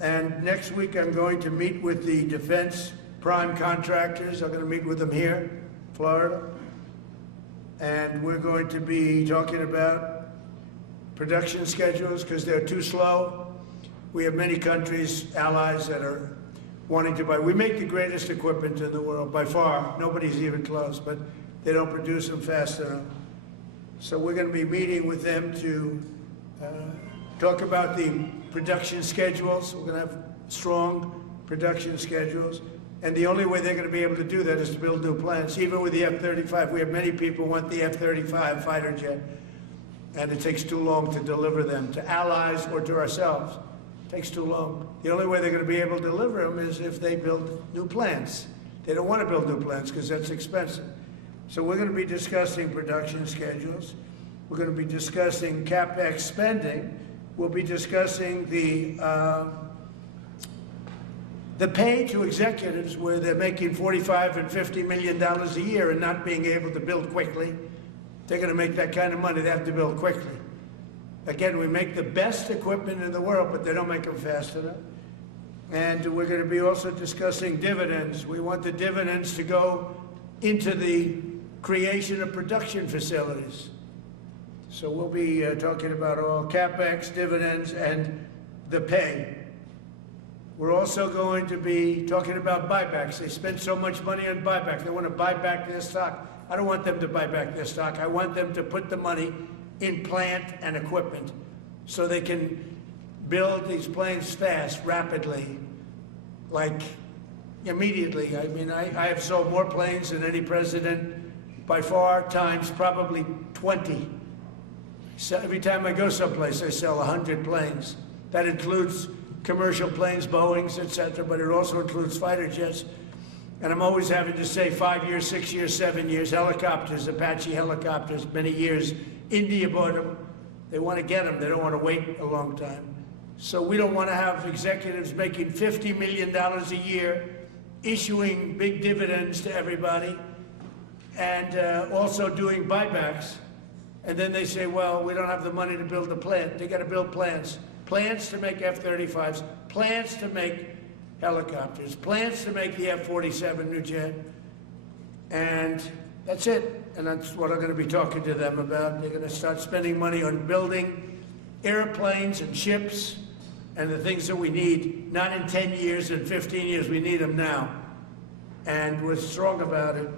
And next week, I'm going to meet with the defense prime contractors. I'm going to meet with them here, Florida. And we're going to be talking about production schedules because they're too slow. We have many countries, allies, that are wanting to buy. We make the greatest equipment in the world by far. Nobody's even close, but they don't produce them fast enough. So we're going to be meeting with them to talk about the production schedules. We're going to have strong production schedules. And the only way they're going to be able to do that is to build new plants. Even with the F-35, we have many people who want the F-35 fighter jet, and it takes too long to deliver them to allies or to ourselves. It takes too long. The only way they're going to be able to deliver them is if they build new plants. They don't want to build new plants because that's expensive. So we're going to be discussing production schedules. We're going to be discussing CapEx spending. We'll be discussing the pay to executives where they're making $45 and $50 million a year and not being able to build quickly. They're going to make that kind of money. They have to build quickly. Again, we make the best equipment in the world, but they don't make them fast enough. And we're going to be also discussing dividends. We want the dividends to go into the creation of production facilities. So we'll be talking about all CapEx, dividends, and the pay. We're also going to be talking about buybacks. They spend so much money on buybacks. They want to buy back their stock. I don't want them to buy back their stock. I want them to put the money in plant and equipment so they can build these planes fast, rapidly, like immediately. I mean, I have sold more planes than any president by far, times probably 20. So every time I go someplace, I sell 100 planes. That includes commercial planes, Boeings, etc., but it also includes fighter jets. And I'm always having to say 5 years, 6 years, 7 years, helicopters, Apache helicopters, many years. India bought them. They want to get them. They don't want to wait a long time. So we don't want to have executives making $50 million a year, issuing big dividends to everybody, and also doing buybacks. And then they say, well, we don't have the money to build a plant. They got to build plants. Plants to make F-35s, plants to make helicopters, plants to make the F-47 new jet. And that's it. And that's what I'm going to be talking to them about. They're going to start spending money on building airplanes and ships and the things that we need, not in 10 years and 15 years. We need them now. And we're strong about it.